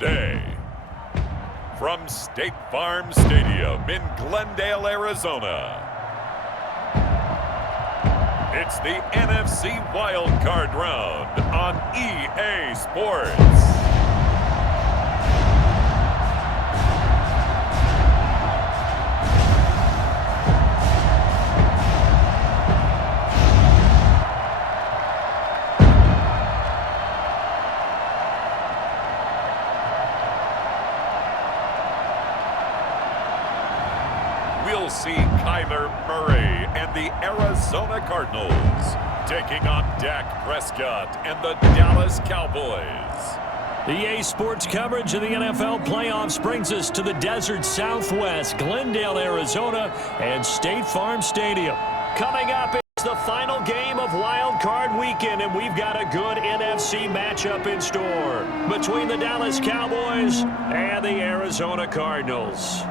today. From State Farm Stadium in Glendale, Arizona, it's the NFC Wild Card Round on EA Sports. We'll see Kyler Murray and the Arizona Cardinals taking on Dak Prescott and the Dallas Cowboys. EA Sports coverage of the NFL playoffs brings us to the desert Southwest, Glendale, Arizona, and State Farm Stadium. Coming up is the final game of Wild Card Weekend, and we've got a good NFC matchup in store between the Dallas Cowboys and the Arizona Cardinals.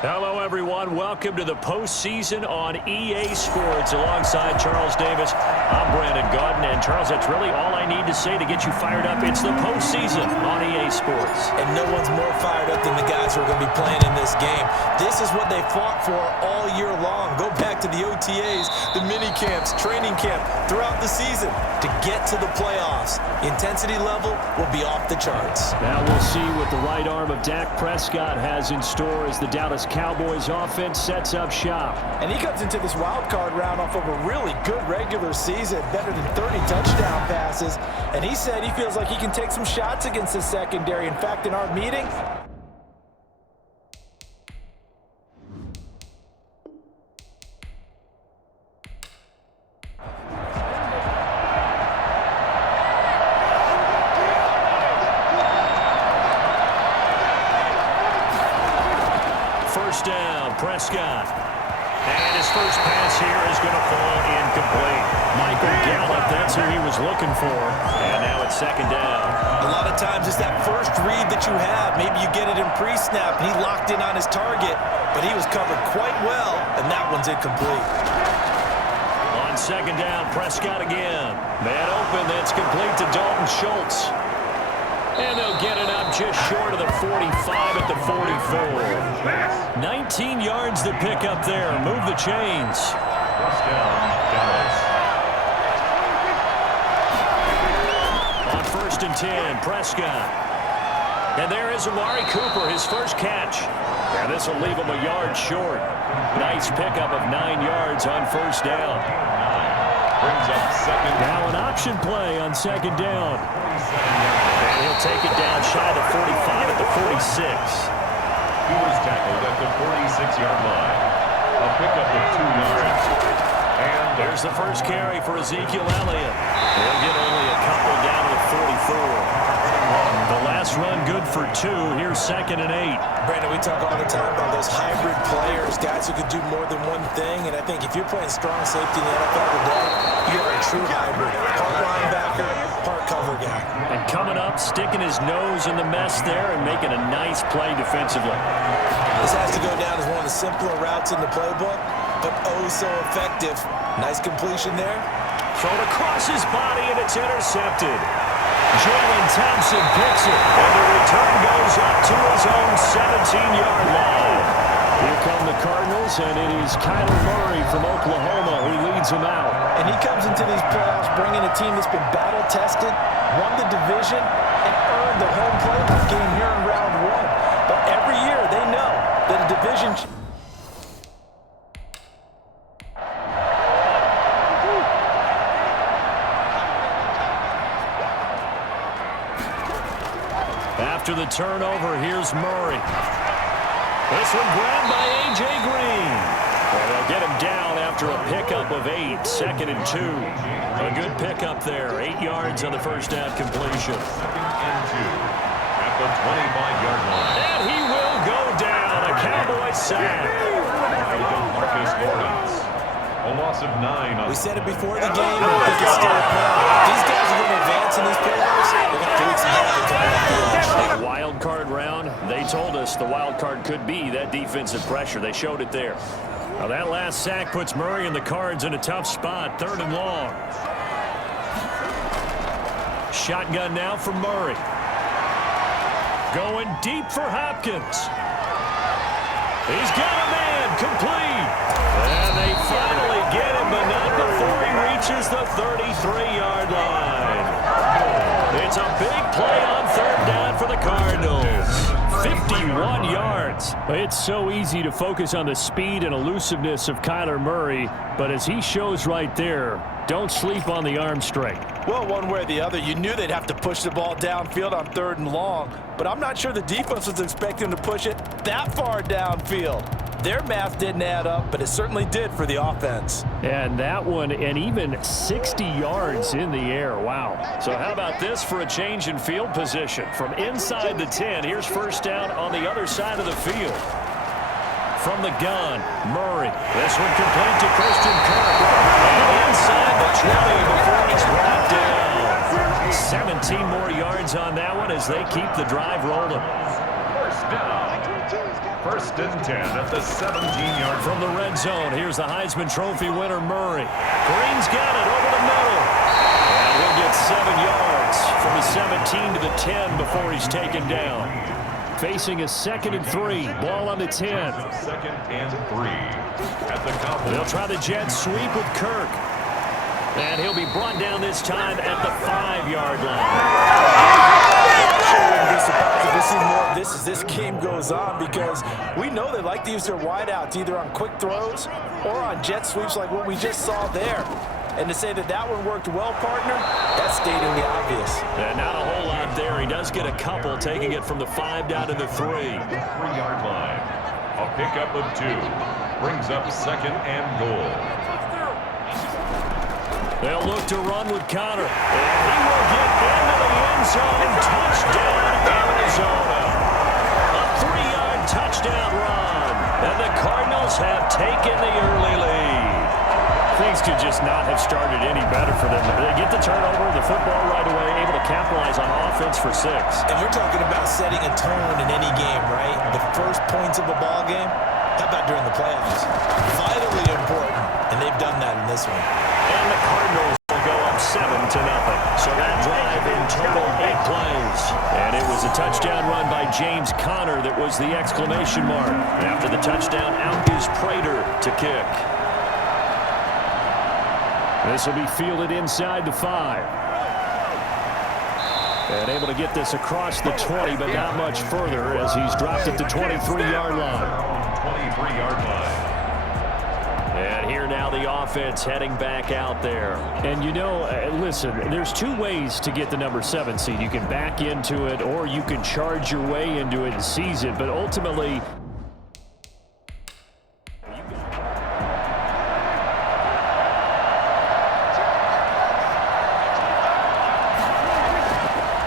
Hello, everyone. Welcome to the postseason on EA Sports. Alongside Charles Davis, I'm Brandon Gaudin. And, Charles, that's really all I need to say to get you fired up. It's the postseason on EA Sports. And no one's more fired up than the guys who are going to be playing in this game. This is what they fought for all year long. Go back to the OTAs, the mini camps, training camp, throughout the season to get to the playoffs. The intensity level will be off the charts. Now we'll see what the right arm of Dak Prescott has in store as the Dallas Cowboys offense sets up shop. And he comes into this wild card round off of a really good regular season, better than 30 touchdown passes. And he said he feels like he can take some shots against the secondary. In fact, in our meeting, first down, Prescott. And his first pass here is going to fall incomplete. Michael Gallup, that's who he was looking for. And now it's second down. A lot of times it's that first read that you have. Maybe you get it in pre-snap, and he locked in on his target, but he was covered quite well, and that one's incomplete. On second down, Prescott again. Man open, that's complete to Dalton Schultz. And they'll get it up just short of the 45 at the 44. 19 yards to pick up there. Move the chains. First down, Dallas. On first and 10, Prescott. And there is Amari Cooper, his first catch. And this will leave him a yard short. Nice pickup of 9 yards on first down. Brings up second. Now an option play on second down. And he'll take it down shy of the 45 at the 46. He was tackled at the 46-yard line. A pickup of 2 yards. And There's the first carry for Ezekiel Elliott. He'll get only a couple down to the 44. The last run good for 2. Here's second and 8. Brandon, we talk all the time about those hybrid players, guys who can do more than one thing, and I think if you're playing strong safety in the NFL today, you are a true hybrid. Part linebacker, part cover guy. And coming up, sticking his nose in the mess there and making a nice play defensively. This has to go down as one of the simpler routes in the playbook, but oh so effective. Nice completion there. Thrown across his body, and it's intercepted. Jalen Thompson picks it, and the return goes up to his own 17-yard line. Here come the Cardinals, and it is Kyler Murray from Oklahoma who leads them out. and he comes into these playoffs bringing a team that's been battle-tested, won the division, and earned the home playoff game here in round one. But every year they know that a division... After the turnover, here's Murray. This one grabbed by A.J. Green. And they'll get him down after a pickup of 8, 2nd and 2. A good pickup there, 8 yards on the first down completion. 2nd and 2 at the 25-yard line. And he will go down, a Cowboy sack. Marcus Lawrence. A loss of 9. We said it before the game, I think it's still now. These guys are going to advance in these playoffs. They're going to create some havoc coming up the edge. Wild card round, they told us the wild card could be that defensive pressure. They showed it there. Now that last sack puts Murray and the Cards in a tough spot, 3rd and long. Shotgun now for Murray. Going deep for Hopkins. He's got a man, complete. And they finally get him, but not before he reaches the 33-yard line. It's a big play on 3rd down for the Cardinals. 51 yards. It's so easy to focus on the speed and elusiveness of Kyler Murray, but as he shows right there, don't sleep on the arm strength. Well, one way or the other, you knew they'd have to push the ball downfield on 3rd and long, but I'm not sure the defense was expecting to push it that far downfield. Their math didn't add up, but it certainly did for the offense. And that one, and even 60 yards in the air. Wow. So how about this for a change in field position? From inside the 10, here's 1st down on the other side of the field. From the gun, Murray. This one complete to Christian Kirk. And inside the 20 before he's brought down. 17 more yards on that one as they keep the drive rolling. 1st down. 1st and 10 at the 17-yard. From the red zone, here's the Heisman Trophy winner, Murray. Green's got it over the middle. And he'll get 7 yards from the 17 to the 10 before he's taken down. Facing a 2nd and 3. Ball on the 10. 2nd and 3 at the Cowboys. They'll try the jet sweep with Kirk. And he'll be brought down this time at the 5-yard line. We'll see more of this as this game goes on because we know they like to use their wideouts either on quick throws or on jet sweeps like what we just saw there. And to say that that one worked well, partner, that's stating the obvious. And not a whole lot there. He does get a couple, taking it from the 5 down to the 3. 3-yard line. A pickup of 2. Brings up 2nd and goal. They'll look to run with Connor. And he will get into the end zone. Touchdown, Arizona. A 3-yard touchdown run. And the Cardinals have taken the early lead. Things could just not have started any better for them. They get the turnover, the football right away, able to capitalize on offense for 6. And we're talking about setting a tone in any game, right? The first points of a ball game, how about during the playoffs? Vitally important, and they've done that in this one. And the Cardinals will go up 7-0. So that drive in total 8 plays. And it was a touchdown run by James Conner that was the exclamation mark. After the touchdown, out is Prater to kick. This will be fielded inside the 5. And able to get this across the 20, but not much further as he's dropped at the 23-yard line. 23-yard line. And here now the offense heading back out there. And you know, listen, there's 2 ways to get the number 7 seed. You can back into it or you can charge your way into it and seize it. But ultimately,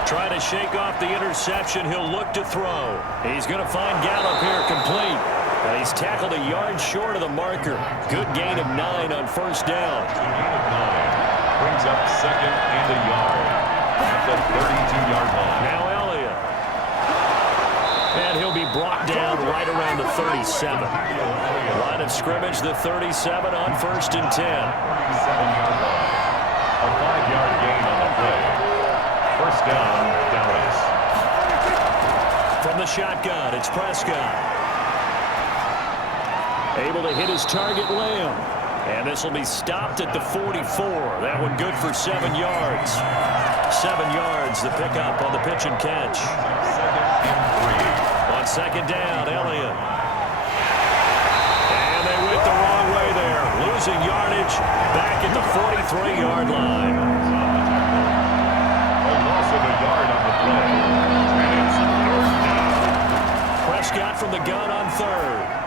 try to shake off the interception. He'll look to throw. He's going to find Gallup here complete. And he's tackled a yard short of the marker. Good gain of 9 on 1st down. Gain of 9. Brings up 2nd and a yard at the 32-yard line. Now Elliott. And he'll be brought down right around the 37. Line of scrimmage, the 37 on 1st and 10. 37-yard line. A 5-yard gain on the play. 1st down, Dallas. From the shotgun, it's Prescott. Able to hit his target, Lamb. And this will be stopped at the 44. That one good for 7 yards. 7 yards, the pickup on the pitch and catch. 2nd and 3. On 2nd down, Elliott. And they went the wrong way there. Losing yardage back at the 43-yard line. A loss of a yard on the play. And it's 3rd down. Prescott from the gun on 3rd.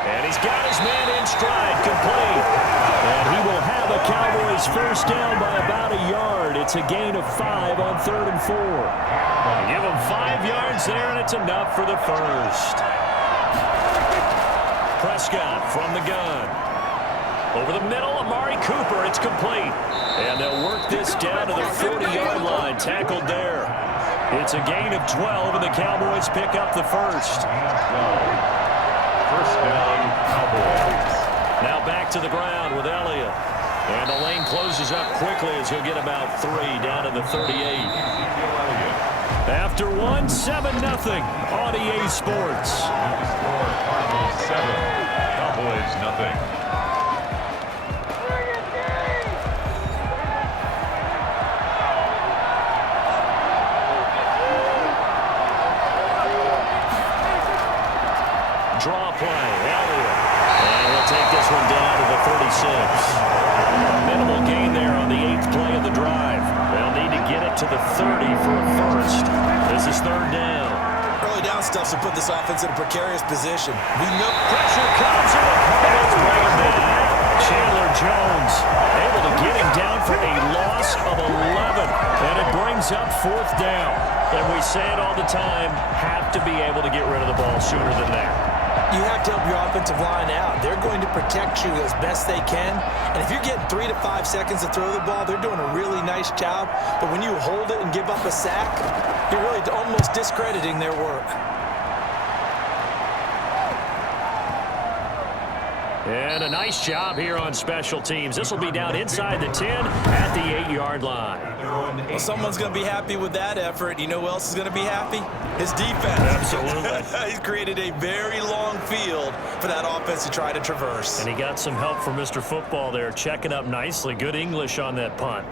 And he's got his man in stride, complete. And he will have a Cowboys 1st down by about a yard. It's a gain of 5 on 3rd and 4. Give him 5 yards there, and it's enough for the 1st. Prescott from the gun. Over the middle, Amari Cooper. It's complete. And they'll work this down to the 40-yard line. Tackled there. It's a gain of 12, and the Cowboys pick up the first. 12. First down, Cowboys. Now back to the ground with Elliott. And the lane closes up quickly as he'll get about 3 down to the 38. After 1, 7-0 on EA Sports. Cardinals 7, Cowboys nothing. Draw play, Elliott. And he'll take this one down to the 36. Minimal gain there on the 8th play of the drive. They'll need to get it to the 30 for a first. This is 3rd down. Early down stuff to put this offense in a precarious position. We know Pressure comes and the Cardinals bring him down. Chandler Jones able to get him down for a loss of 11. And it brings up 4th down. And we say it all the time, have to be able to get rid of the ball sooner than that. you have to help your offensive line out. They're going to protect you as best they can. And if you're getting 3 to 5 seconds to throw the ball, they're doing a really nice job. But when you hold it and give up a sack, you're really almost discrediting their work. And a nice job here on special teams. This will be down inside the 10 at the 8-yard line. Well, someone's going to be happy with that effort. You know who else is going to be happy? His defense. Absolutely. He's created a very long field for that offense to try to traverse. And he got some help from Mr. Football there, checking up nicely. Good English on that punt.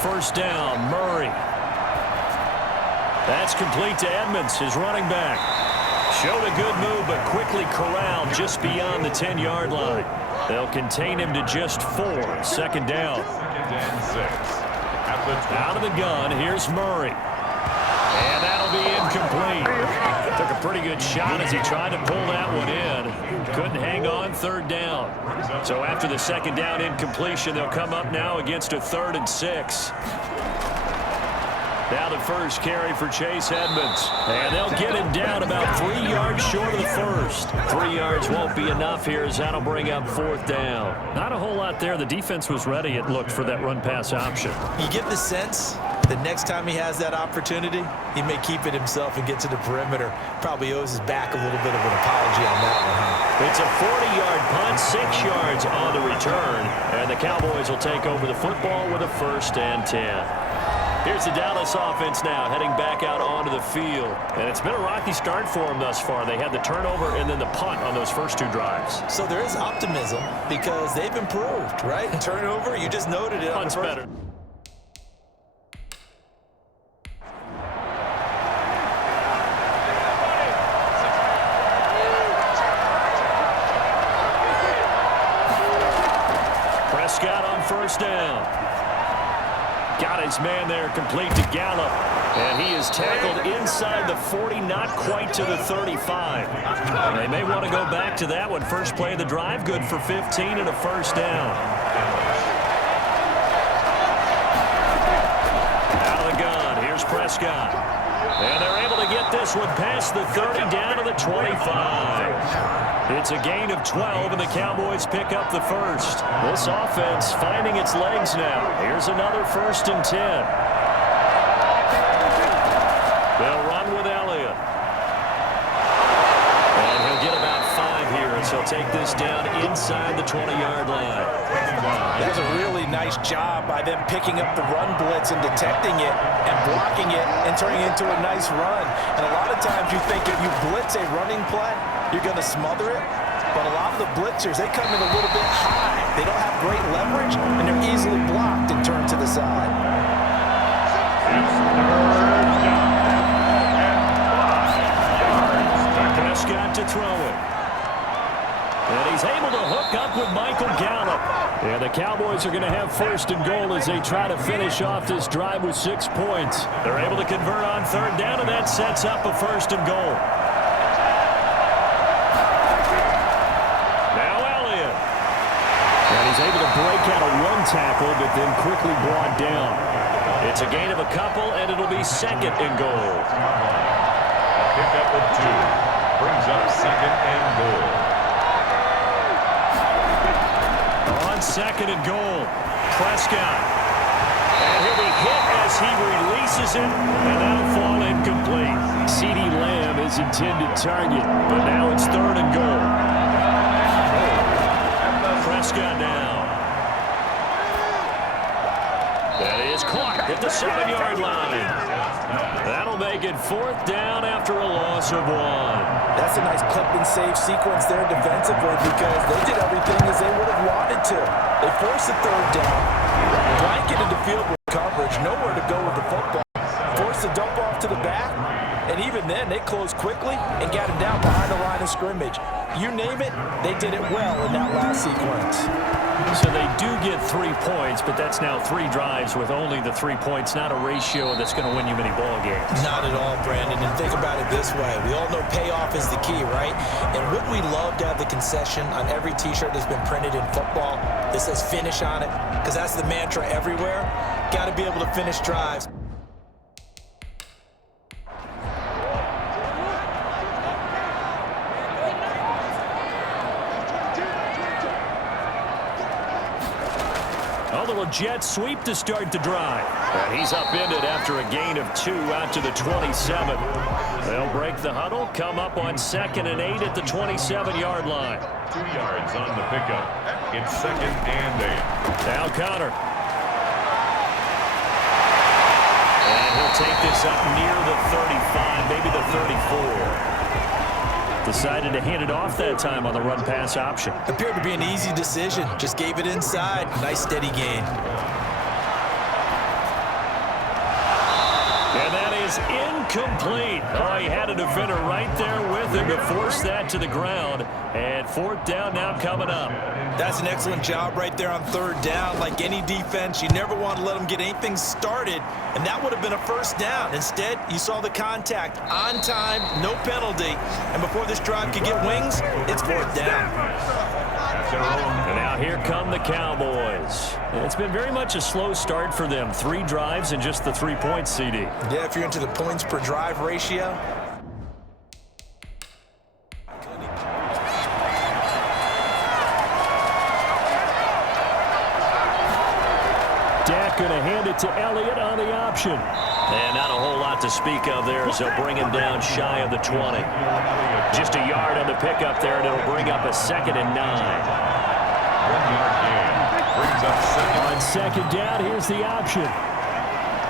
First down, Murray. That's complete to Edmonds, his running back. Showed a good move, but quickly corralled just beyond the 10-yard line. They'll contain him to just 4. Second down. Out of the gun, here's Murray. And that'll be incomplete. Took a pretty good shot as he tried to pull that one in. Couldn't hang on, third down. So after the second down incompletion, they'll come up now against a 3rd and 6. Now the first carry for Chase Edmonds. And they'll get him down about 3 yards short of the first. 3 yards won't be enough here as that'll bring up 4th down. Not a whole lot there. The defense was ready, it looked, for that run-pass option. You get the sense the next time he has that opportunity, he may keep it himself and get to the perimeter. Probably owes his back a little bit of an apology on that one, huh? It's a 40-yard punt, 6 yards on the return. And the Cowboys will take over the football with a 1st and 10. Here's the Dallas offense now, heading back out onto the field. And it's been a rocky start for them thus far. They had the turnover and then the punt on those first 2 drives. So there is optimism because they've improved, right? Turnover, you just noted it. Punt's better. Prescott on first down. Got his man there, complete to Gallup. And he is tackled inside the 40, not quite to the 35. And they may want to go back to that one. First play of the drive, good for 15 and a 1st down. Out of the gun, here's Prescott. And they're able to get this one past the 30 down to the 25. It's a gain of 12, and the Cowboys pick up the first. This offense finding its legs now. Here's another 1st and 10. They'll run with Elliott. And he'll get about 5 here as he'll take this down inside the 20-yard line. That's a really nice job by them picking up the run blitz and detecting it and blocking it and turning it into a nice run. And a lot of times you think if you blitz a running play, you're going to smother it. But a lot of the blitzers, they come in a little bit high. They don't have great leverage, and they're easily blocked and turned to the side. Prescott to throw it. And he's able to hook up with Michael Gallup. And the Cowboys are going to have 1st and goal as they try to finish off this drive with 6 points. They're able to convert on 3rd down, and that sets up a 1st and goal. Now Elliott. And he's able to break out a 1 tackle but then quickly brought down. It's a gain of a couple, and it'll be second and goal. A pickup of 2 brings up second and goal. On second and goal, Prescott. And he'll be hit as he releases it, and that'll fall incomplete. CeeDee Lamb is intended target, but now it's third and goal. Prescott now. That is caught at the 7-yard line. That'll make it fourth down after a loss of 1. That's a nice clip and save sequence there defensively because they did everything as they would have wanted to. They forced the third down, blanketed the field with coverage, nowhere to go with the football. Forced the dump off to the back, and even then they closed quickly and got him down behind the line of scrimmage. You name it, they did it well in that last sequence. So they do get 3 points, but that's now 3 drives with only the 3 points, not a ratio that's going to win you many ball games. Not at all, Brandon. And think about it this way. We all know payoff is the key, right? And wouldn't we love to have the concession on every T-shirt that's been printed in football that says finish on it? Because that's the mantra everywhere. Got to be able to finish drives. A little jet sweep to start the drive. And he's upended after a gain of 2 out to the 27. They'll break the huddle, come up on 2nd and 8 at the 27-yard line. 2 yards on the pickup. It's second and 8. Now Connor. And he'll take this up near the 35, maybe the 34. Decided to hand it off that time on the run-pass option. Appeared to be an easy decision. Just gave it inside. Nice steady gain. And that is incomplete. Oh, he had a defender right there with him to force that to the ground. And fourth down now coming up. That's an excellent job right there on third down. Like any defense, you never want to let them get anything started, and that would have been a first down. Instead, you saw the contact on time, no penalty, and before this drive could get wings, it's fourth down. And now here come the Cowboys. It's been very much a slow start for them. 3 drives and just the 3 points, CD. Yeah, if you're into the points per drive ratio. Dak going to hand it to Elliott on the option. And not a whole lot to speak of there as they'll bring him down shy of the 20. Just a yard on the pickup there, and it'll bring up a 2nd and 9. 1-yard gain. Brings up second. On second down, here's the option.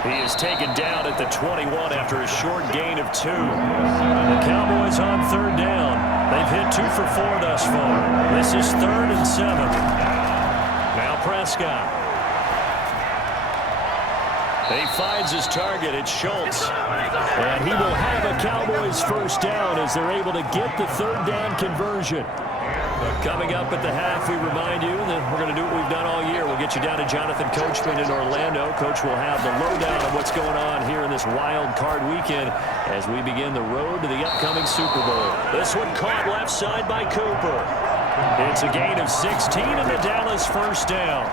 He is taken down at the 21 after a short gain of 2. The Cowboys on third down. They've hit 2 for 4 thus far. This is 3rd and 7. Now Prescott. He finds his target. It's Schultz. And he will have a Cowboys first down as they're able to get the third down conversion. Coming up at the half, we remind you that we're going to do what we've done all year. We'll get you down to Jonathan Coachman in Orlando. Coach will have the lowdown of what's going on here in this wild card weekend as we begin the road to the upcoming Super Bowl. This one caught left side by Cooper. It's a gain of 16 and the Dallas first down.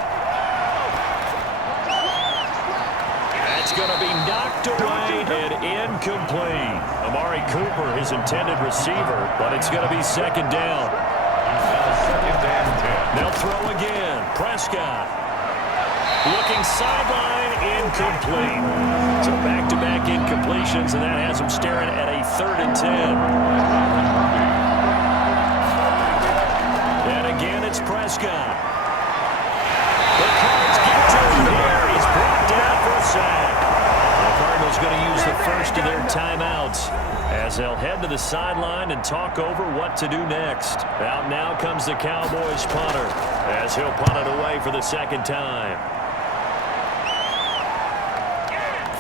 That's going to be knocked away and incomplete. Amari Cooper, his intended receiver, but it's going to be second down. Second and 10. They'll throw again. Prescott. Looking sideline, incomplete. So back-to-back incompletions, and that has him staring at a 3rd and 10. And again, it's Prescott. The Cards get to him here. He's brought down for a sack. The Cardinals going to use the first of their timeouts as they'll head to the sideline and talk over what to do next. Out now comes the Cowboys punter as he'll punt it away for the second time.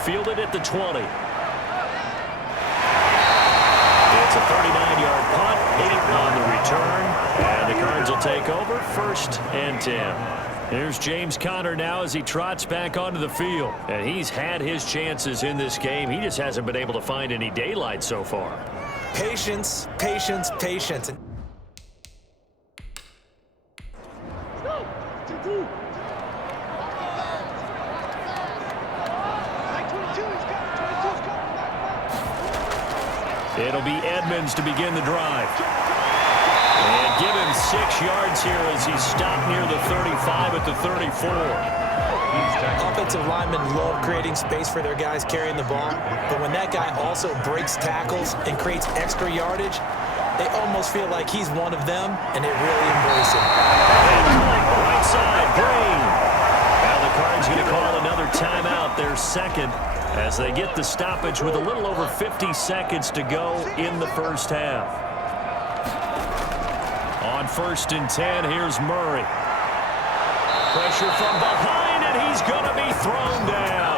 Fielded at the 20. It's a 39-yard punt, 8 on the return, and the Cards will take over 1st and 10. Here's James Conner now as he trots back onto the field. And he's had his chances in this game. He just hasn't been able to find any daylight so far. Patience, patience, patience. It'll be Edmonds to begin the drive. And give him 6 yards here as he's stopped near the 35 at the 34. Offensive linemen love creating space for their guys carrying the ball, but when that guy also breaks tackles and creates extra yardage, they almost feel like he's one of them, and they really embrace him. Right side, Green. Now the Cards going to call another timeout, their second, as they get the stoppage with a little over 50 seconds to go in the first half. On 1st and 10, here's Murray. Pressure from behind, and he's going to be thrown down.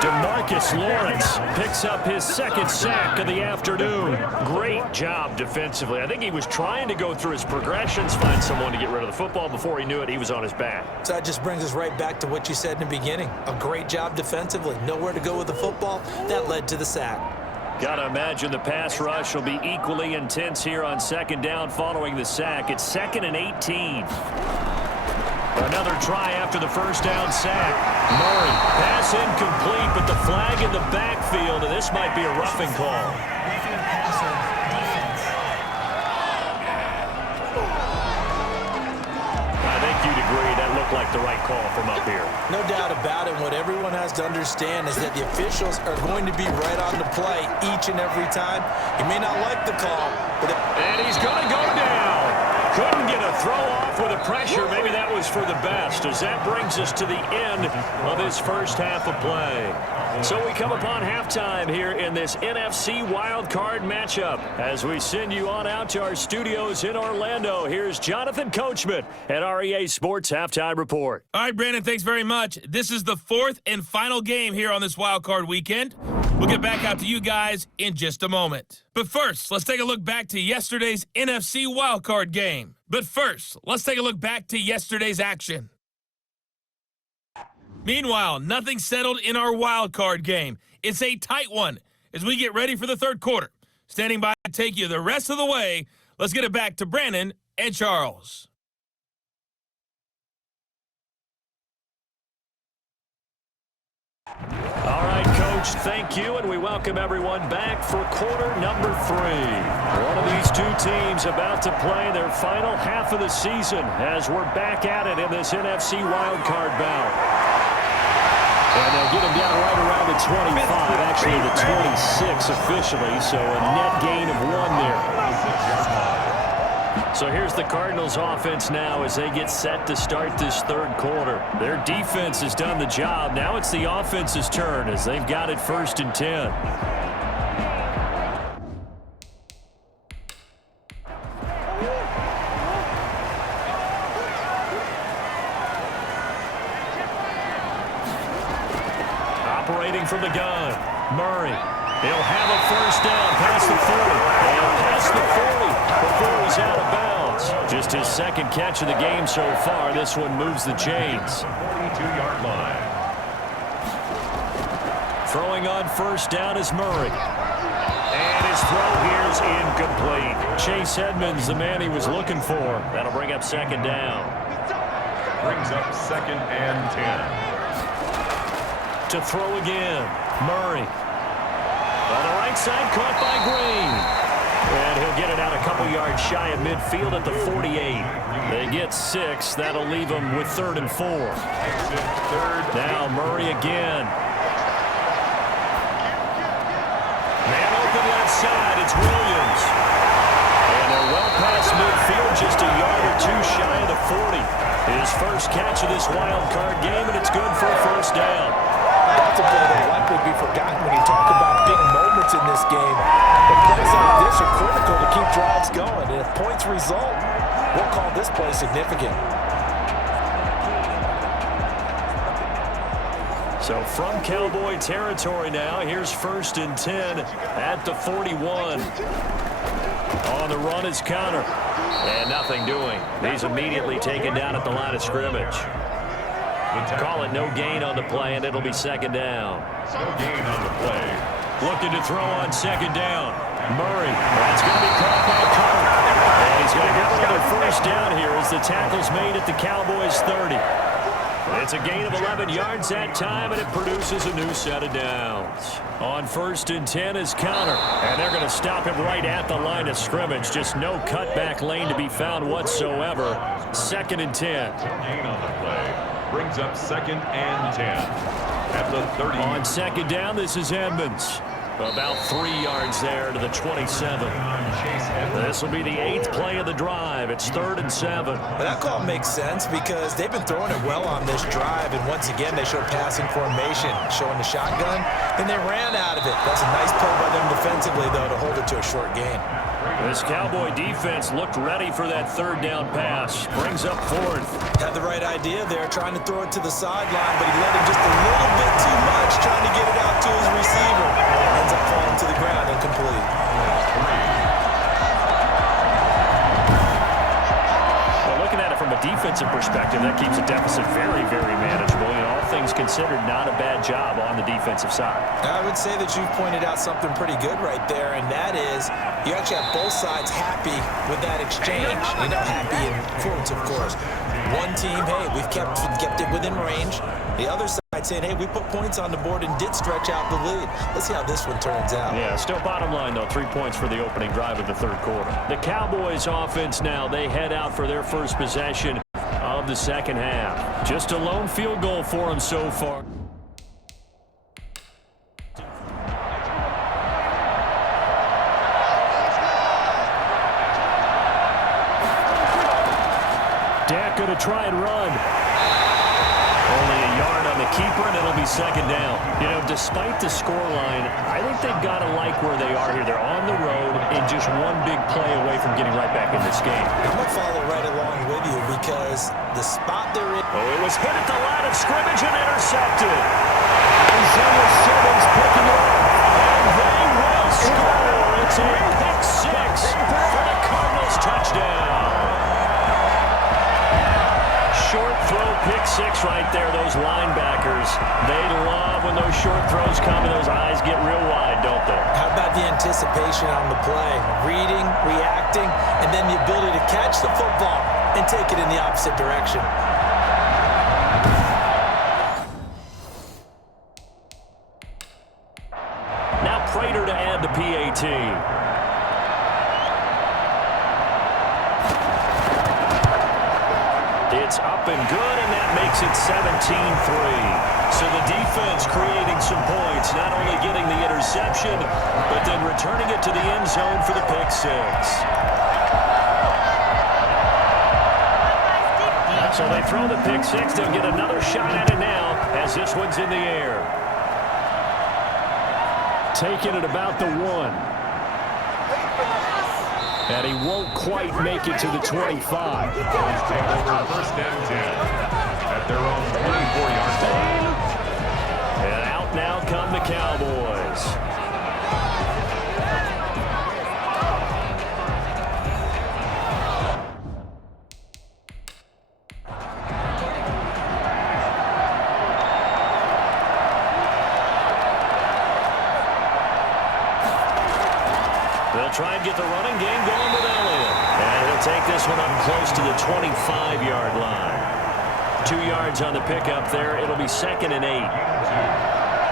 DeMarcus Lawrence picks up his 2nd sack of the afternoon. Great job defensively. I think he was trying to go through his progressions, find someone to get rid of the football. Before he knew it, he was on his back. So that just brings us right back to what you said in the beginning. A great job defensively. Nowhere to go with the football. That led to the sack. Gotta imagine the pass rush will be equally intense here on 2nd down following the sack. It's 2nd and 18. Another try after the 1st down sack. Murray, pass incomplete, but the flag in the backfield, and this might be a roughing call. I think you'd agree that looked like the right call from up here. No doubt about it. What everyone has to understand is that the officials are going to be right on the play each and every time. You may not like the call, but and he's going to go down. Couldn't get a throw off with the pressure. Maybe that was for the best, as that brings us to the end of this first half of play. So we come upon halftime here in this NFC wildcard matchup. As we send you on out to our studios in Orlando, here's Jonathan Coachman at REA Sports Halftime Report. All right, Brandon, thanks very much. This is the 4th and final game here on this wildcard weekend. We'll get back out to you guys in just a moment. But first, let's take a look back to yesterday's NFC wildcard game. But first, let's take a look back to yesterday's action. Meanwhile, nothing settled in our wildcard game. It's a tight one as we get ready for the 3rd quarter. Standing by to take you the rest of the way, let's get it back to Brandon and Charles. All right, Coach, thank you, and we welcome everyone back for quarter number 3. One of these two teams about to play their final half of the season as we're back at it in this NFC wildcard bout. And they'll get him down right around the 25, actually the 26 officially, so a net gain of 1 there. So here's the Cardinals offense now as they get set to start this 3rd quarter. Their defense has done the job. Now it's the offense's turn as they've got it 1st and 10. Operating from the gun, Murray. He'll have a 1st down past the 40. And past the 40 before he's out of bounds. Just his 2nd catch of the game so far. This one moves the chains. 42-yard line. Throwing on 1st down is Murray. And his throw here is incomplete. Chase Edmonds, the man he was looking for. That'll bring up 2nd down. Brings up 2nd and 10. To throw again, Murray. On the right side, caught by Green. And he'll get it out a couple yards shy of midfield at the 48. They get 6. That'll leave them with 3rd and 4. Now Murray again. Man open left side. It's Williams. And they're well past midfield, just a yard or 2 shy of the 40. His first catch of this wild card game, and it's good for a 1st down. That's a play that will likely be forgotten when you talk about big moments in this game. But plays like this are critical to keep drives going. And if points result, we'll call this play significant. So from Cowboy territory now, here's 1st and 10 at the 41. On the run is Connor. And nothing doing. He's immediately taken down at the line of scrimmage. Call it no gain on the play, and it'll be 2nd down. No gain on the play. Looking to throw on 2nd down. Murray. That's going to be caught by Connor. And he's going to get another 1st down here as the tackle's made at the Cowboys 30. It's a gain of 11 yards that time, and it produces a new set of downs. On 1st and 10 is Counter, and they're going to stop him right at the line of scrimmage. Just no cutback lane to be found whatsoever. 2nd and 10. Gain on the play brings up 2nd and 10 at the 30. On 2nd down, this is Edmonds. About 3 yards there to the 27. This will be the 8th play of the drive. It's 3rd and 7. That call makes sense because they've been throwing it well on this drive, and once again they show passing formation, showing the shotgun, then they ran out of it. That's a nice play by them defensively, though, to hold it to a short gain. This Cowboy defense looked ready for that 3rd down pass. Brings up 4th. Had the right idea there, trying to throw it to the sideline, but he let him just a little bit too much, trying to get it out to his receiver. Ends up falling to the ground, incomplete. Well, looking at it from a defensive perspective, that keeps a deficit very, very manageable. You know, all things considered, not a bad job on the defensive side. I would say that you've pointed out something pretty good right there, and that is you actually have both sides happy with that exchange. You know, happy in quotes, of course. One team, hey, we've kept it within range. The other side saying, hey, we put points on the board and did stretch out the lead. Let's see how this one turns out. Yeah, still bottom line, though, 3 points for the opening drive of the 3rd quarter. The Cowboys offense now, they head out for their first possession of the 2nd half. Just a lone field goal for them so far. Dak going to try and run. Only a yard on the keeper, and it'll be 2nd down. You know, despite the scoreline, I think they've got to like where they are here. They're on the road and just one big play away from getting right back in this game. I'm going to follow right along with you because the spot they're in. Oh, it was hit at the line of scrimmage and intercepted. Isaiah Simmons picking it up, and they will score. It's a pick 6 for the Cardinals touchdown. Short throw, pick 6 right there. Those linebackers, they love when those short throws come and those eyes get real wide, don't they? How about the anticipation on the play? Reading, reacting, and then the ability to catch the football and take it in the opposite direction. Now Prater to add the PAT. It's up and good, and that makes it 17-3. So the defense creating some points, not only getting the interception, but then returning it to the end zone for the pick 6. So they throw the pick 6. They'll get another shot at it now as this one's in the air. Taking it about the 1. And he won't quite make it to the 25. Take over 1st and 10 at their own 24-yard line. And out now come the Cowboys. They'll try and get the running game going with Elliott. And he'll take this one up close to the 25-yard line. 2 yards on the pickup there. It'll be 2nd and 8.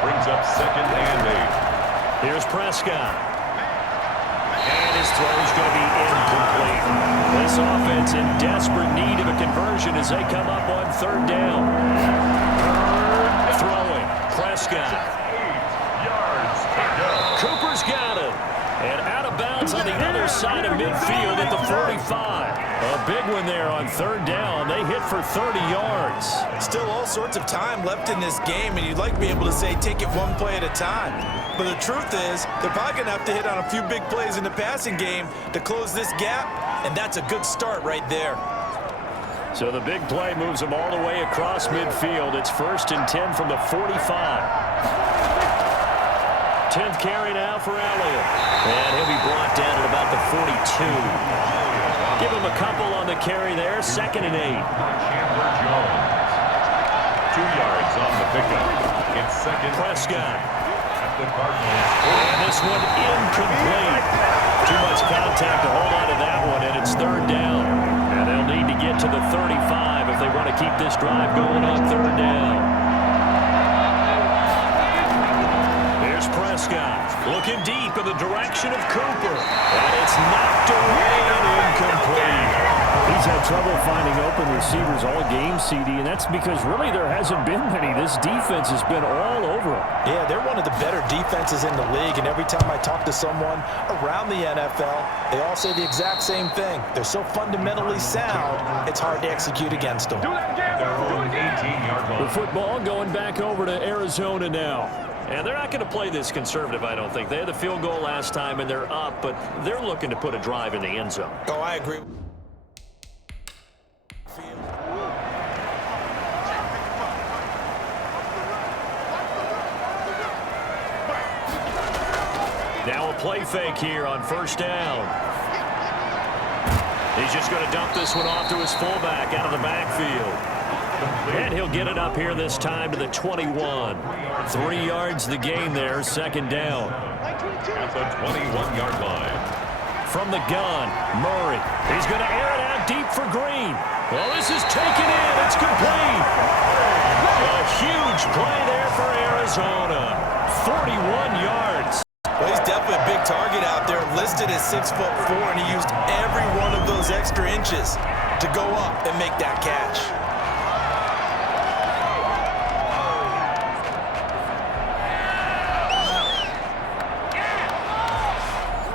Brings up 2nd and 8. Here's Prescott. And his throw is going to be incomplete. This offense in desperate need of a conversion as they come up on 3rd down. Throwing. Prescott. 8 yards to go. Cooper's got it. And out of bounds on the other side of midfield at the 45. A big one there on 3rd down. They hit for 30 yards. Still all sorts of time left in this game, and you'd like to be able to say take it one play at a time. But the truth is, they're probably going to have to hit on a few big plays in the passing game to close this gap, and that's a good start right there. So the big play moves them all the way across midfield. It's 1st and 10 from the 45. 10th carry now for Elliott. And he'll be brought down at about the 42. Give him a couple on the carry there. 2nd and 8. Chandler Jones. 2 yards on the pickup. It's 2nd. Prescott. At the Cardinals. And this one incomplete. Too much contact to hold on to that one, and it's 3rd down. And And they'll need to get to the 35 if they want to keep this drive going on third down. Here's Prescott looking deep in the direction of Cooper. And it's knocked away and incomplete. He's had trouble finding open receivers all game, CD, and that's because really there hasn't been many. This defense has been all over him. Yeah, they're one of the better defenses in the league, and every time I talk to someone around the NFL, they all say the exact same thing. They're so fundamentally sound, it's hard to execute against them. The football going back over to Arizona now. And they're not going to play this conservative, I don't think. They had the field goal last time, and they're up, but they're looking to put a drive in the end zone. Oh, I agree. Now a play fake here on first down. He's just going to dump this one off to his fullback out of the backfield. And he'll get it up here this time to the 21. 3 yards the gain there, second down. At the 21-yard line. From the gun, Murray. He's going to air it out deep for Green. Well, this is taken in. It's complete. A huge play there for Arizona. 41 yards. Well, he's definitely a big target out there, listed at 6'4", and he used every one of those extra inches to go up and make that catch.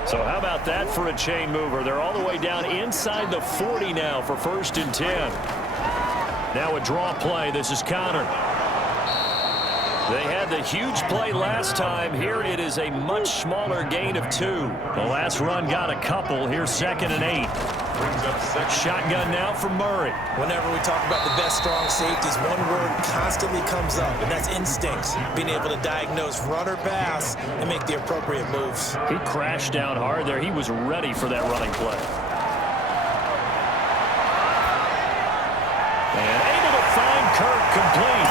So how about that for a chain mover? They're all the way down inside the 40 now for 1st and 10. Now a draw play. This is Connor. They had the huge play last time. Here it is a much smaller gain of 2. The last run got a couple. Here's 2nd and 8. Shotgun now for Murray. Whenever we talk about the best strong safeties, one word constantly comes up, and that's instincts. Being able to diagnose run or pass and make the appropriate moves. He crashed down hard there. He was ready for that running play. And able to find Kirk complete.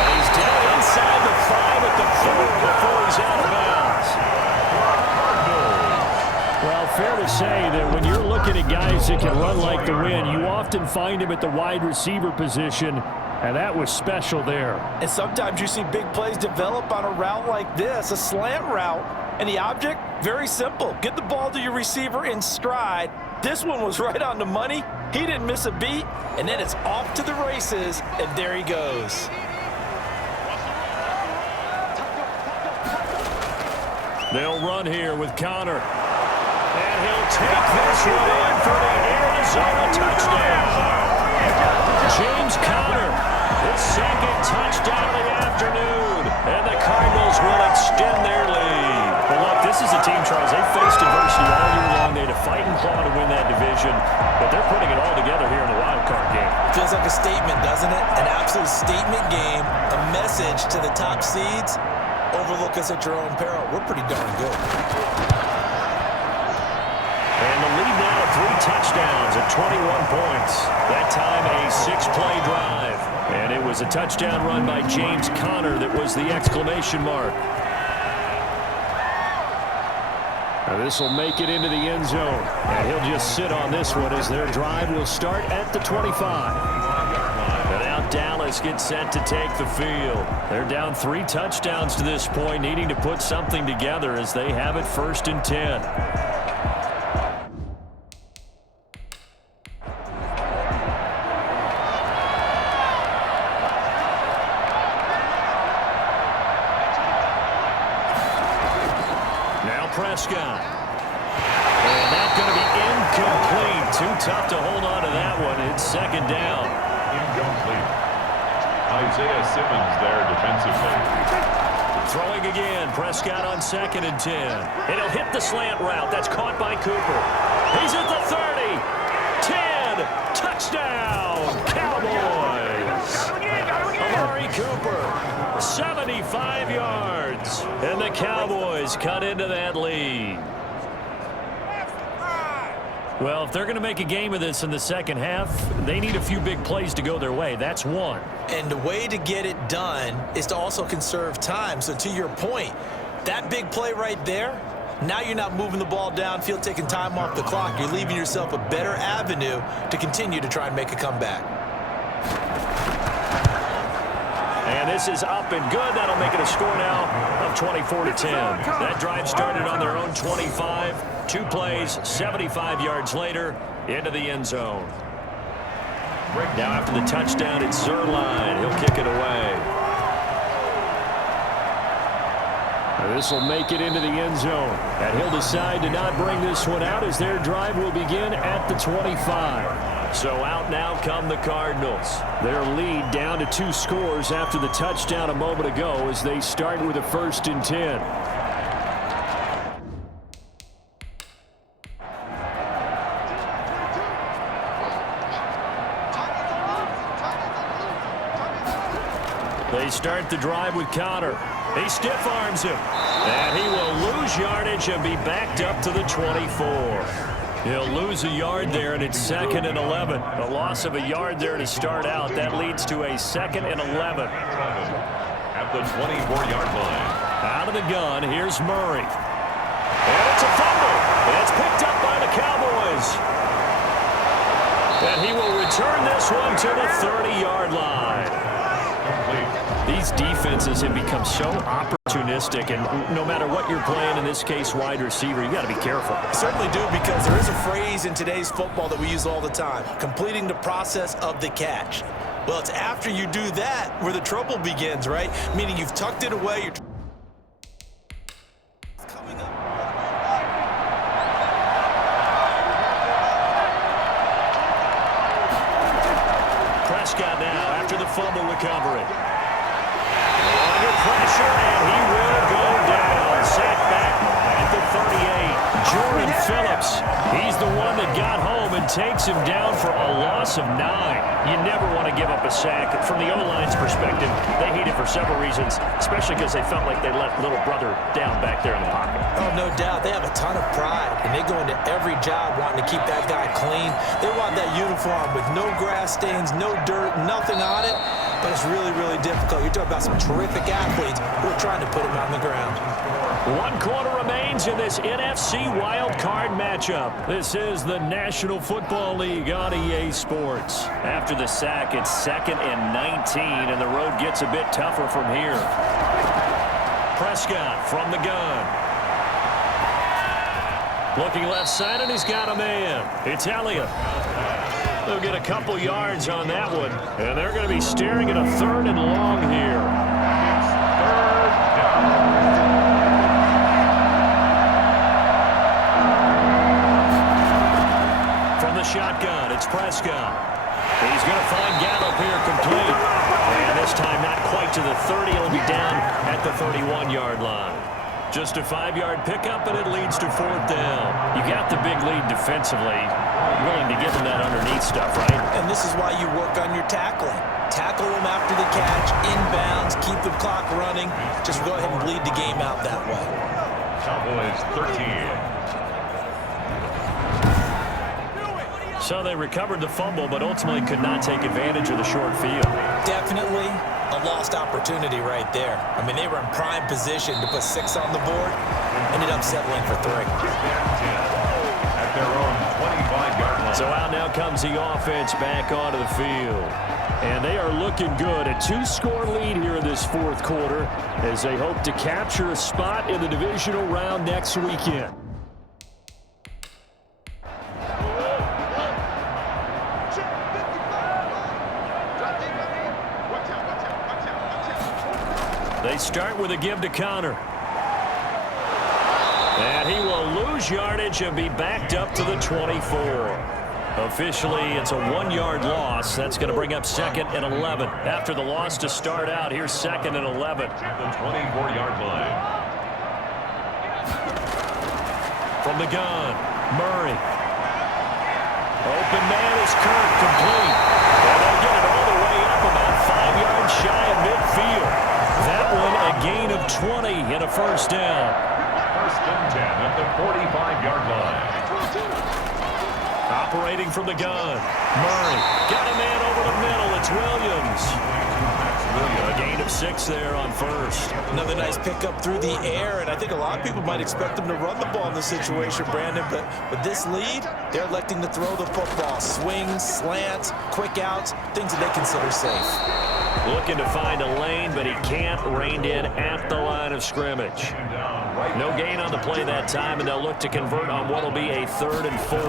And he's down inside the 5 at the 4 before he's out of bounds. Well, fair to say that when you're looking at guys that can run like the wind, you often find him at the wide receiver position, and that was special there. And sometimes you see big plays develop on a route like this, a slant route, and the object, very simple. Get the ball to your receiver in stride. This one was right on the money. He didn't miss a beat, and then it's off to the races, and there he goes. They'll run here with Connor. And he'll take this one in for the Arizona touchdown. James Conner, his 2nd touchdown of the afternoon. And the Cardinals will extend their lead. Well, look, this is a team, Charles. They faced adversity all year long. They had to fight and claw to win that division. But they're putting it all together here in the wild card game. Feels like a statement, doesn't it? An absolute statement game, a message to the top seeds. Overlook us at your own peril. We're pretty darn good. And the lead now of 3 touchdowns at 21 points. That time a 6-play drive. And it was a touchdown run by James Conner that was the exclamation mark. Now this will make it into the end zone. And he'll just sit on this one as their drive will start at the 25. And now Dallas gets set to take the field. They're down 3 touchdowns to this point, needing to put something together as they have it 1st and 10. Now Prescott. And that's going to be incomplete. Too tough to hold on to that one. It's 2nd down. Incomplete. Isaiah Simmons there defensively. Throwing again. Prescott on 2nd and 10. And he'll hit the slant route. That's caught by Cooper. He's at the 30. 10. Touchdown. Cowboys. Amari Cooper. 75 yards. And the Cowboys cut into that lead. Well, if they're going to make a game of this in the second half, they need a few big plays to go their way. That's one. And the way to get it done is to also conserve time. So to your point, that big play right there, Now you're not moving the ball downfield, taking time off the clock. You're leaving yourself a better avenue to continue to try and make a comeback. And this is up and good. That'll make it a score now of 24-10. That drive started on their own 25. 2 plays, 75 yards later, into the end zone. Now after the touchdown, it's Zerline. He'll kick it away. This will make it into the end zone. And he'll decide to not bring this one out as their drive will begin at the 25. So out now come the Cardinals. Their lead down to 2 scores after the touchdown a moment ago as they start with a 1st and 10. They start the drive with Connor. He stiff arms him. And he will lose yardage and be backed up to the 24. He'll lose a yard there, and it's 2nd and 11. A loss of a yard there to start out. That leads to a 2nd and 11. At the 24-yard line. Out of the gun, here's Murray. And it's a fumble. It's picked up by the Cowboys. And he will return this one to the 30-yard line. These defenses have become so opportunistic, and no matter what you're playing, in this case wide receiver, you got to be careful. Certainly do, because there is a phrase in today's football that we use all the time: completing the process of the catch. Well, it's after you do that where the trouble begins, right? Meaning you've tucked it away. You're coming up. Prescott now after the fumble recovery. Under pressure, and he will go down. Sacked back at the 38. Jordan Phillips, he's the one that got home and takes him down for a loss of 9. You never want to give up a sack. From the O-line's perspective, they hate it for several reasons, especially because they felt like they let little brother down back there in the pocket. Oh, no doubt. They have a ton of pride, and they go into every job wanting to keep that guy clean. They want that uniform with no grass stains, no dirt, nothing on it. But it's really, really difficult. You're talking about some terrific athletes who are trying to put him on the ground. 1 quarter remains in this NFC wild card matchup. This is the National Football League on EA Sports. After the sack, it's 2nd and 19, and the road gets a bit tougher from here. Prescott from the gun. Looking left side, and he's got a man. It's Elliott. They'll get a couple yards on that one, and they're going to be staring at a 3rd and long here. From the shotgun, it's Prescott. He's going to find Gallup here complete. And this time not quite to the 30. He'll be down at the 31-yard line. Just a 5-yard pickup, and it leads to 4th down. You got the big lead defensively. Willing to give them that underneath stuff, right? And this is why you work on your tackling. Tackle them after the catch, inbounds, keep the clock running. Just go ahead and bleed the game out that way. Cowboys 13. So they recovered the fumble, but ultimately could not take advantage of the short field. Definitely a lost opportunity right there. I mean, they were in prime position to put 6 on the board, ended up settling for 3. At their own 25-yard line. So out now comes the offense back onto the field. And they are looking good. A 2-score lead here in this 4th quarter as they hope to capture a spot in the divisional round next weekend. They start with a give to Connor. And he will lose yardage and be backed up to the 24. Officially, it's a 1-yard loss. That's going to bring up 2nd and 11. After the loss to start out, here's 2nd and 11. At the 24-yard line. From the gun, Murray. Open man is Kirk, complete. And they'll get it all the way up about 5 yards shy of midfield. That one a gain of 20 and a 1st down. 1st and 10 at the 45-yard line. Operating from the gun, Murray got a man over the middle. It's Williams. A gain of 6 there on first. Another nice pickup through the air, and I think a lot of people might expect them to run the ball in this situation, Brandon, but with this lead, they're electing to throw the football. Swings, slants, quick outs, things that they consider safe. Looking to find a lane, but he can't. Reined in at the line of scrimmage. No gain on the play that time, and they'll look to convert on what will be a 3rd and 4. And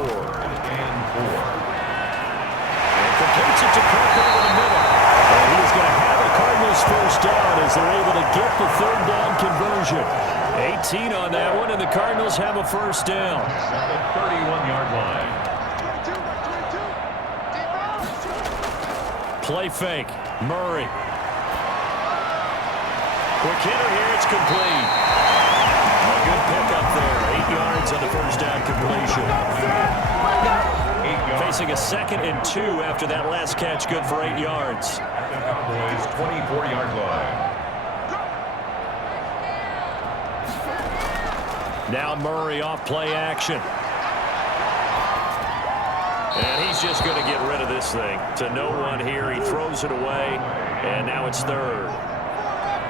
completes it to Cook over the middle. And he's going to have a Cardinals first down as they're able to get the 3rd down conversion. 18 on that one, and the Cardinals have a first down. At the 31-yard line. Play fake. Murray. Quick hitter here. It's complete. A good pickup there. 8 yards on the first down completion. Facing a 2nd and 2 after that last catch. Good for 8 yards. At the Cowboys' 24-yard line. Now Murray off play action. And he's just going to get rid of this thing. To no one here. He throws it away. And now it's 3rd.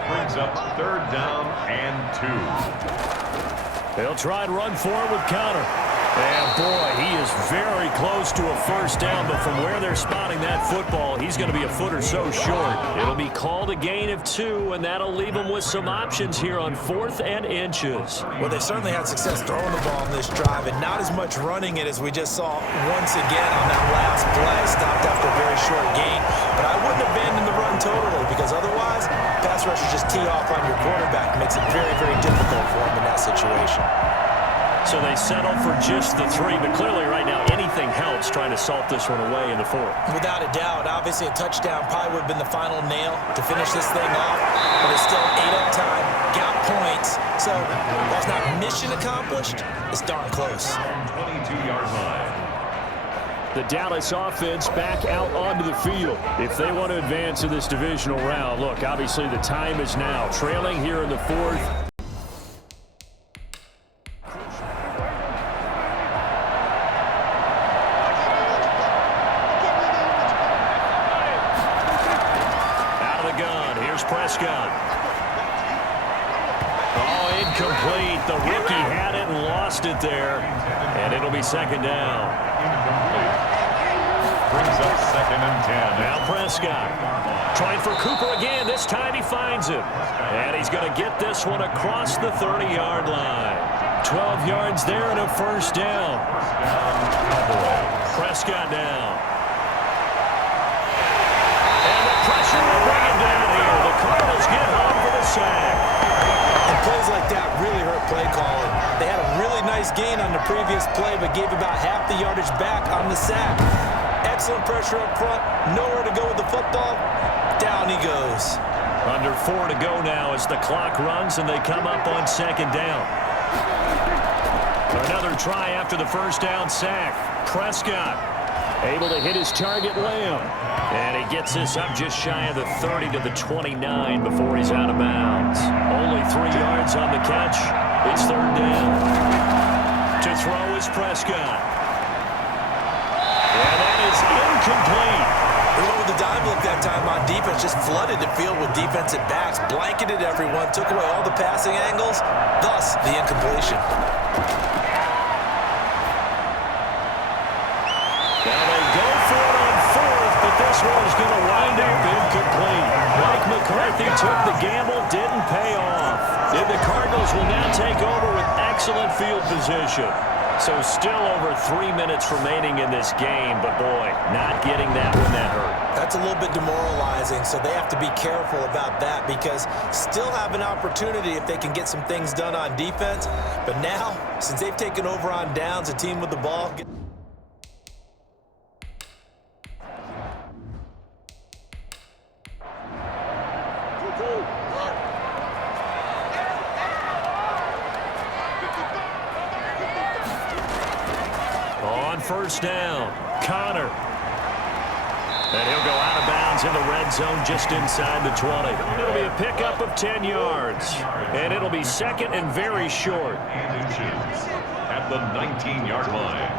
Brings up 3rd down and 2. They'll try and run for it with Connor. And boy, he is very close to a first down, but from where they're spotting that football, he's going to be a foot or so short. It'll be called a gain of 2, and that'll leave them with some options here on 4th and inches. Well, they certainly had success throwing the ball in this drive, and not as much running it as we just saw once again on that last play, stopped after a very short gain. But I wouldn't abandon the run totally, because otherwise, pass rushers just tee off on your quarterback. Makes it very, very difficult for him in that situation. So they settle for just the 3, but clearly right now anything helps trying to salt this one away in the 4th. Without a doubt, obviously a touchdown probably would have been the final nail to finish this thing off, but it's still 8 up time, got points. So while it's not mission accomplished, it's darn close. 22-yard line. The Dallas offense back out onto the field. If they want to advance in this divisional round, look, obviously the time is now. Trailing here in the 4th. Prescott. Oh, incomplete. The rookie had it and lost it there. And it'll be 2nd down. Brings up 2nd and 10. Now Prescott trying for Cooper again. This time he finds him. And he's going to get this one across the 30-yard line. 12 yards there and a first down. Prescott now. And the pressure will bring him down here. The Cardinals get home for the sack. And plays like that really hurt play calling. They had a really nice gain on the previous play, but gave about half the yardage back on the sack. Excellent pressure up front. Nowhere to go with the football. Down he goes. Under 4 to go now as the clock runs and they come up on 2nd down. Another try after the first down sack. Prescott able to hit his target, Lamb. And he gets this up just shy of the 30 to the 29 before he's out of bounds. Only 3 yards on the catch. It's 3rd down. To throw is Prescott. And that is incomplete. They went with the dime look that time on defense. Just flooded the field with defensive backs. Blanketed everyone. Took away all the passing angles. Thus, the incompletion. This one is going to wind up incomplete. Mike McCarthy took the gamble, didn't pay off. And the Cardinals will now take over with excellent field position. So still over 3 minutes remaining in this game, but boy, not getting that one that hurt. That's a little bit demoralizing, so they have to be careful about that because still have an opportunity if they can get some things done on defense. But now, since they've taken over on downs, a team with the ball... First down, Connor. And he'll go out of bounds in the red zone just inside the 20. It'll be a pickup of 10 yards. And it'll be 2nd and very short. At the 19-yard line.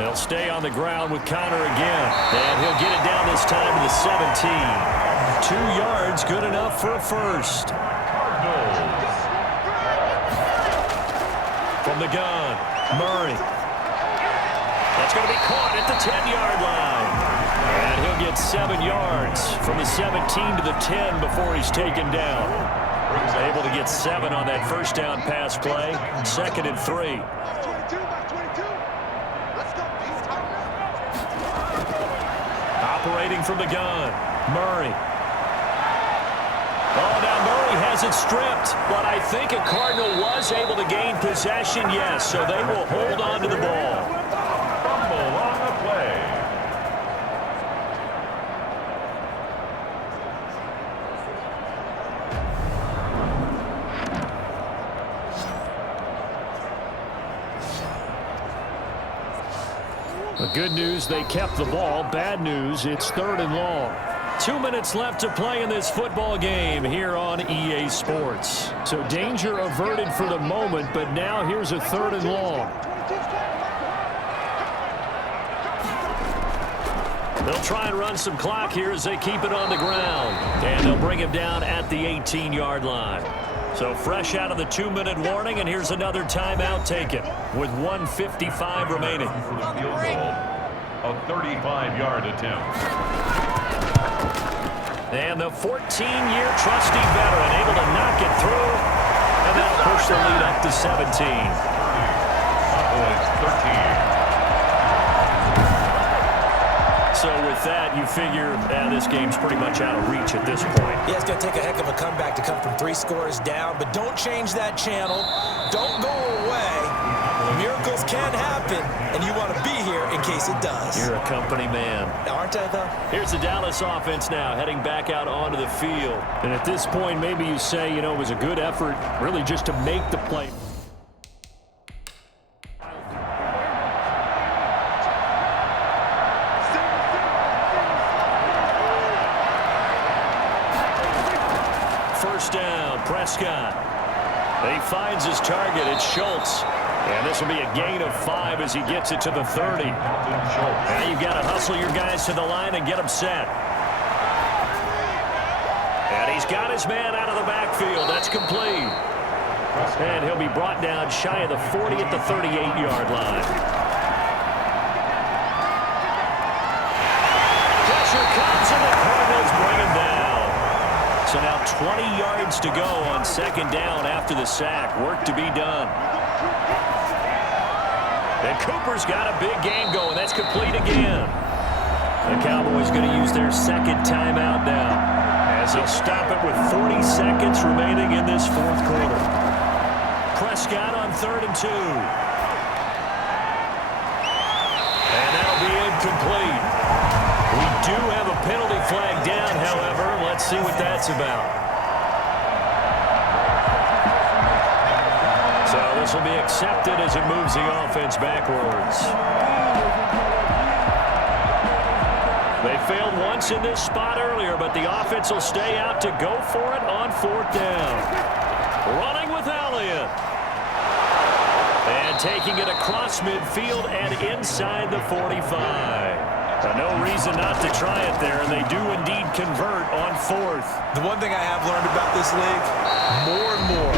They'll stay on the ground with Connor again. And he'll get it down this time to the 17. 2 yards, good enough for a first. From the gun, Murray. That's going to be caught at the 10-yard line. And he'll get 7 yards from the 17 to the 10 before he's taken down. Able to get 7 on that first down pass play. 2nd and 3. Operating from the gun, Murray. Oh, now Murray has it stripped, but I think a Cardinal was able to gain possession, yes, so they will hold on to the ball. Fumble on the play. The good news, they kept the ball. Bad news, it's 3rd and long. 2 minutes left to play in this football game here on EA Sports. So danger averted for the moment, but now here's a 3rd and long. They'll try and run some clock here as they keep it on the ground. And they'll bring him down at the 18-yard line. So fresh out of the 2-minute warning, and here's another timeout taken with 1:55 remaining. Field goal, a 35-yard attempt. And the 14-year trusty veteran able to knock it through, and that'll push the lead up to 17. Cowboys 13. So with that, you figure this game's pretty much out of reach at this point. Yeah, it's going to take a heck of a comeback to come from 3 scores down, but don't change that channel. Don't go away. Miracles can happen, and you want to be here in case it does. You're a company man. Aren't I, though? Here's the Dallas offense now, heading back out onto the field. And at this point, maybe you say, it was a good effort, really just to make the play. First down, Prescott. He finds his target. It's Schultz. And this will be a gain of 5 as he gets it to the 30. Now you've got to hustle your guys to the line and get them set. And he's got his man out of the backfield. That's complete. And he'll be brought down shy of the 40 at the 38-yard line. Pressure comes, and the Cardinals bring him down. So now 20 yards to go on 2nd down after the sack. Work to be done. And Cooper's got a big game going. That's complete again. The Cowboys going to use their 2nd timeout now, as they'll stop it with 40 seconds remaining in this 4th quarter. Prescott on 3rd and 2. And that'll be incomplete. We do have a penalty flag down, however. Let's see what that's about. So this will be accepted as it moves the offense backwards. They failed once in this spot earlier, but the offense will stay out to go for it on 4th down. Running with Elliott. And taking it across midfield and inside the 45. No reason not to try it there, and they do indeed convert on 4th. The one thing I have learned about this league, more and more,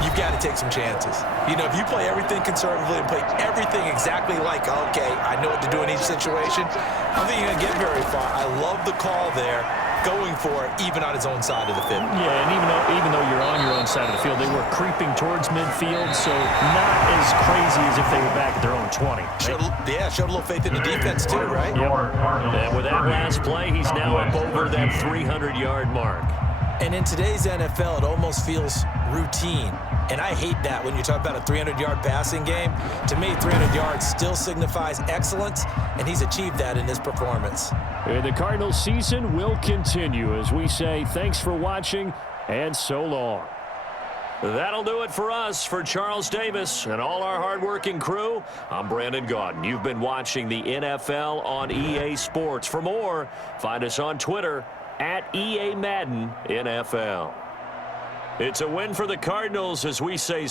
you've got to take some chances. If you play everything conservatively and play everything exactly like, okay, I know what to do in each situation, I don't think you're going to get very far. I love the call there, going for it, even on his own side of the field. Yeah, and even though you're on your own side of the field, they were creeping towards midfield, so not as crazy as if they were back at their own 20. Showed a little faith in the defense too, right? Yep. And with that last play, he's now up over that 300-yard mark. And in today's NFL, it almost feels routine. And I hate that when you talk about a 300-yard passing game. To me, 300 yards still signifies excellence, and he's achieved that in this performance. And the Cardinals season will continue as we say thanks for watching and so long. That'll do it for us. For Charles Davis and all our hardworking crew, I'm Brandon Gaudin. You've been watching the NFL on EA Sports. For more, find us on Twitter at EA Madden NFL. It's a win for the Cardinals as we say